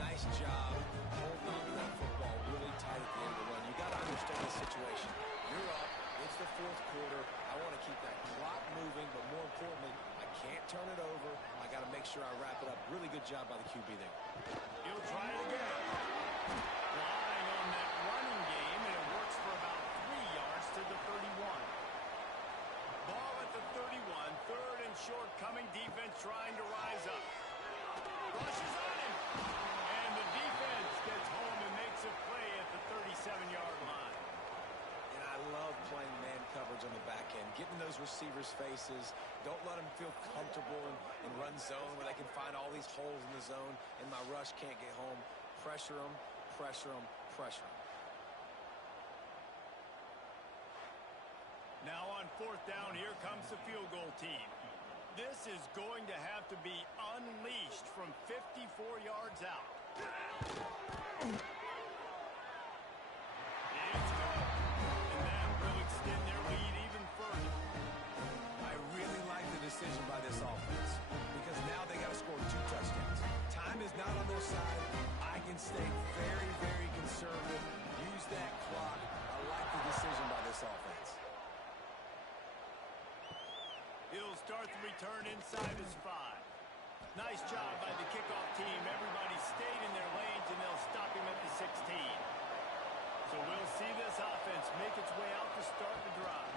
Nice job holding on to that football really tight at the end of the run. You got to understand the situation. You're up. It's the fourth quarter. I want to keep that clock moving, but more importantly, I can't turn it over. I got to make sure I wrap it up. Really good job by the QB there. He'll try it again. Relying on that running game, and it works for about 3 yards to the 31. Ball at the 31, 3rd and short, coming defense trying to rise up. Rushes on him. And the defense gets home and makes a play at the 37-yard line. And I love playing man coverage on the back end, getting those receivers' faces. Don't let them feel comfortable in run zone where they can find all these holes in the zone and my rush can't get home. Pressure them, pressure them, pressure them. Now on 4th down, here comes the field goal team. This is going to have to be unleashed from 54 yards out. It's good. And that will extend their lead even further. I really like the decision by this offense because now they got to score 2 touchdowns. Time is not on their side. I can stay very, very conservative. Use that clock. I like the decision by this offense. He'll start the return inside his 5. Nice job by the kickoff team. Everybody stayed in their lanes, and they'll stop him at the 16. So we'll see this offense make its way out to start the drive.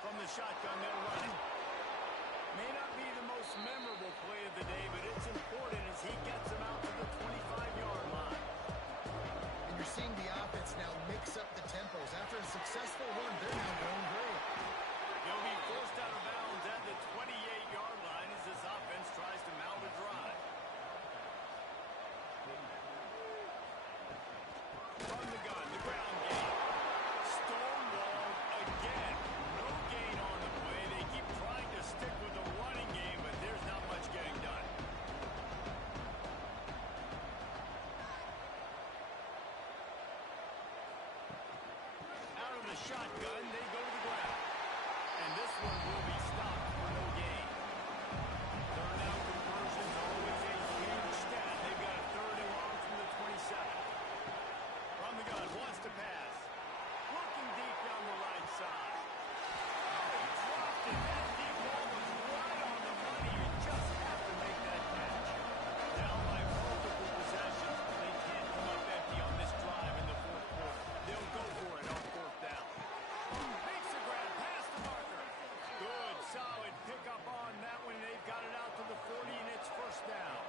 From the shotgun, they'll run it. May not be the most memorable play of the day, but it's important as he gets them out to the 25-yard line. And you're seeing the offense now mix up the tempos. After a successful run, they're now going great. He'll be forced out of bounds at the 28-yard line as this offense tries to mount a drive. From the gun, the ground game. shotgun, they go to the ground. And this one will be stopped for no gain. Third down conversion's always a huge stat. They've got a third and long from the 27. From the gun, wants to pass. Looking deep down the right side. Oh, he dropped it. That deep ball was right on the money. You just have to make that catch. Down by multiple possessions. They can't come up empty on this drive in the fourth quarter. They'll go for it on fourth down. Makes the grab past the marker. Good, solid pickup on that one. They've got it out to the 40, and it's first down.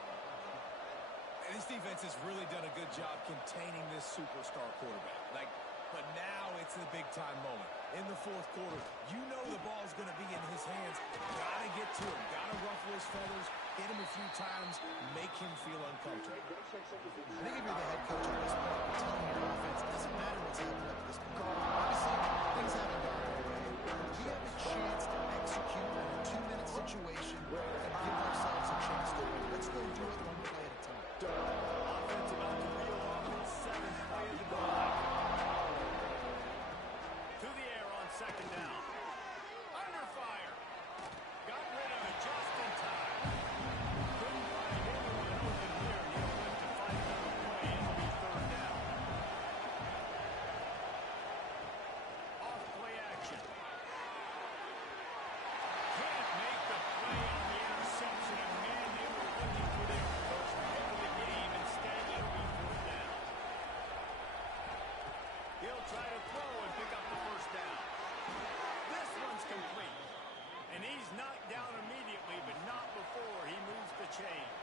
And this defense has really done a good job containing this superstar quarterback. But now it's the big-time moment. In the fourth quarter, you know the ball's going to be in his hands. Got to get to him. Got to ruffle his feathers, hit him a few times, make him feel uncomfortable. I think if you're the head coach at this point, you're telling your offense, it doesn't matter what's happening up to this point. Obviously, things haven't gone our way. We have a chance to execute on a 2-minute situation and give ourselves a chance to win. Let's go do it one play at a time. Offense about to reel off his 7th play of the drive. To the air on second down. Under fire. Got rid of it just in time. Couldn't find anyone open here. He'll have to find another play. It'll be third down. Off play action. Can't make the play on the interception. And man, they were looking for their first pick of the game. Instead, it'll be fourth down. He'll try to throw and pick up the first down. This one's complete. And he's knocked down immediately, but not before he moves the chains.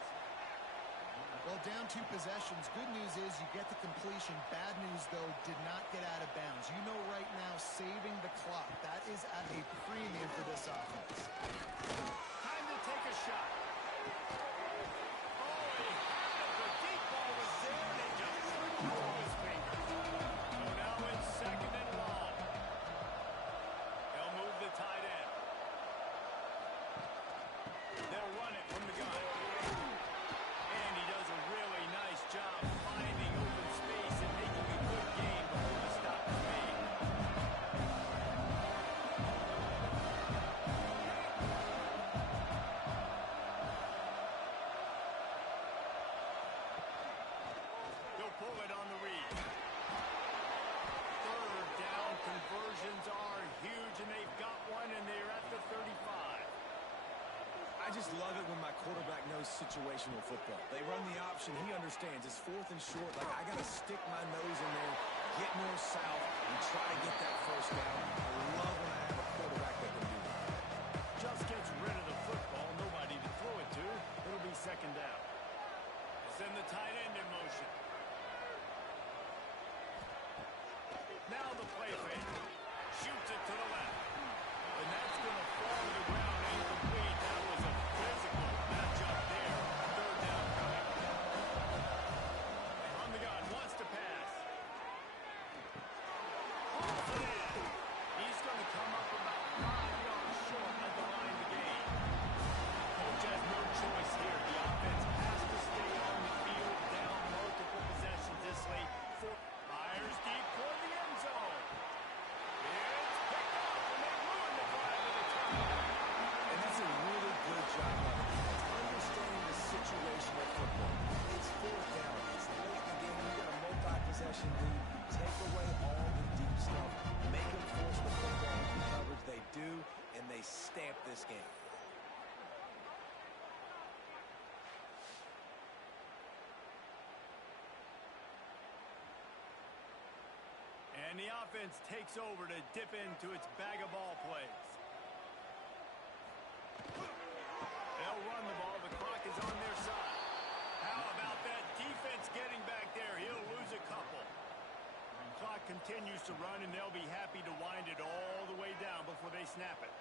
Well, down 2 possessions. Good news is you get the completion. Bad news, though, did not get out of bounds. You know right now, saving the clock, that is at a premium for this offense. Time to take a shot. Oh, he had it. The deep ball was there, and he just slipped through his fingers. So now it's second and long. They'll move the tight end. They'll run it from the gun. And he does a really nice job finding open space and making a good game before the stop is made. They'll pull it on the read. Third down conversions are huge, and they've got one, and they're at the 35. I just love it when my quarterback knows situational football. They run the option. He understands. It's fourth and short. I got to stick my nose in there, get north-south, and try to get that first down. I love when I have a quarterback that can do that. Just gets rid of the football. Nobody to throw it to. It'll be second down. Send the tight end in motion. Now the play fake. Shoots it to the left. And that's going to fall to the ground. Incomplete. That was a physical matchup there. Third down coming. On the gun. Wants to pass. Pulls it in. He's going to come up about 5 yards short at the line to gain. Coach has no choice here. The offense has to stay on the field, down multiple possessions this late. Fires deep toward the end zone. It's picked up, and they ruin the drive with a turnover. And that's a really good job by the defense, understanding the situation of football. It's fourth down. It's late in the game. You got a multi-possession lead. Take away all the deep stuff. Make them force the football into coverage. They do, and they stamp this game. And the offense takes over to dip into its bag of ball plays. They'll run the ball. The clock is on their side. How about that defense getting back there? He'll lose a couple. Clock continues to run, and they'll be happy to wind it all the way down before they snap it.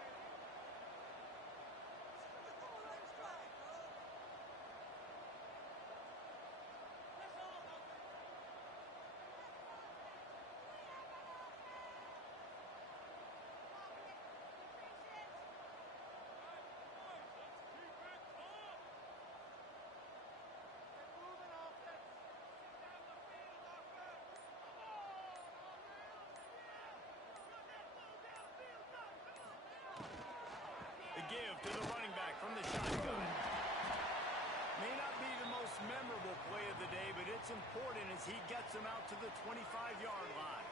memorable play of the day, but it's important as he gets him out to the 25-yard line.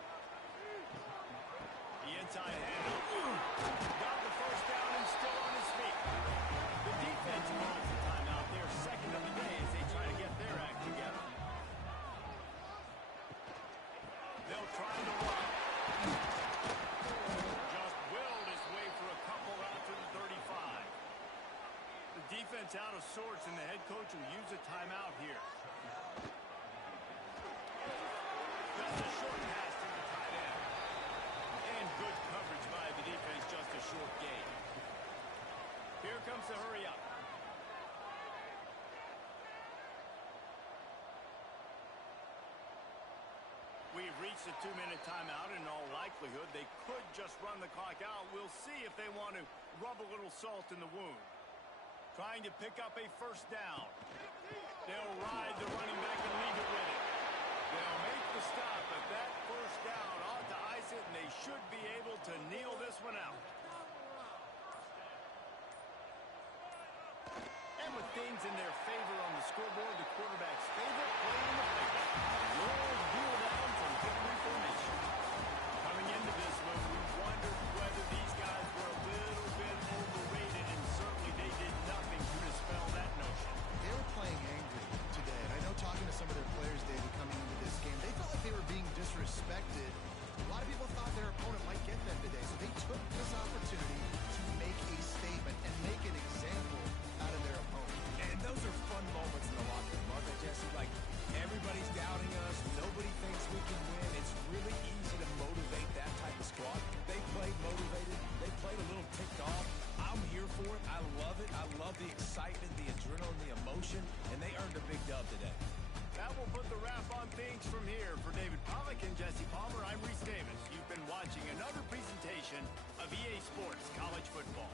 The inside handoff. Got the first down and still on his feet. The defense calls the timeout. Their second of the day as they try to get their act together. They'll try to run. Just willed his way for a couple out to the 35. The defense out of sorts, and the head coach will use a timeout here. Just a short pass to the tight end. And good coverage by the defense, just a short gain. Here comes the hurry up. We've reached a 2-minute timeout. In all likelihood, they could just run the clock out. We'll see if they want to rub a little salt in the wound. Trying to pick up a first down. They'll ride the running back and leave it with it. They'll make the stop, but that first down ought to ice it, and they should be able to kneel this one out. And with things in their favor on the scoreboard, the quarterback's favorite play in the playbook. Roll duel down from victory formation. Coming into this one, we wondered whether these guys were a little bit overrated, and certainly they did nothing to dispel that notion. They were playing angry today, and I know talking to some of their players, David, coming into this game, they felt like they were being disrespected. A lot of people thought their opponent might get them today, so they took this opportunity to make a statement and make an example out of their opponent. And those are fun moments in the locker room, aren't they, Jesse? Like, everybody's doubting us. Nobody thinks we can win. It's really easy to motivate that type of squad. They played motivated. They played a little ticked off. I'm here for it. I love it. I love the excitement, the adrenaline, the emotion, and they earned a big dub today. That will put the wrap on things from here. For David Pollack and Jesse Palmer, I'm Reese Davis. You've been watching another presentation of EA Sports College Football.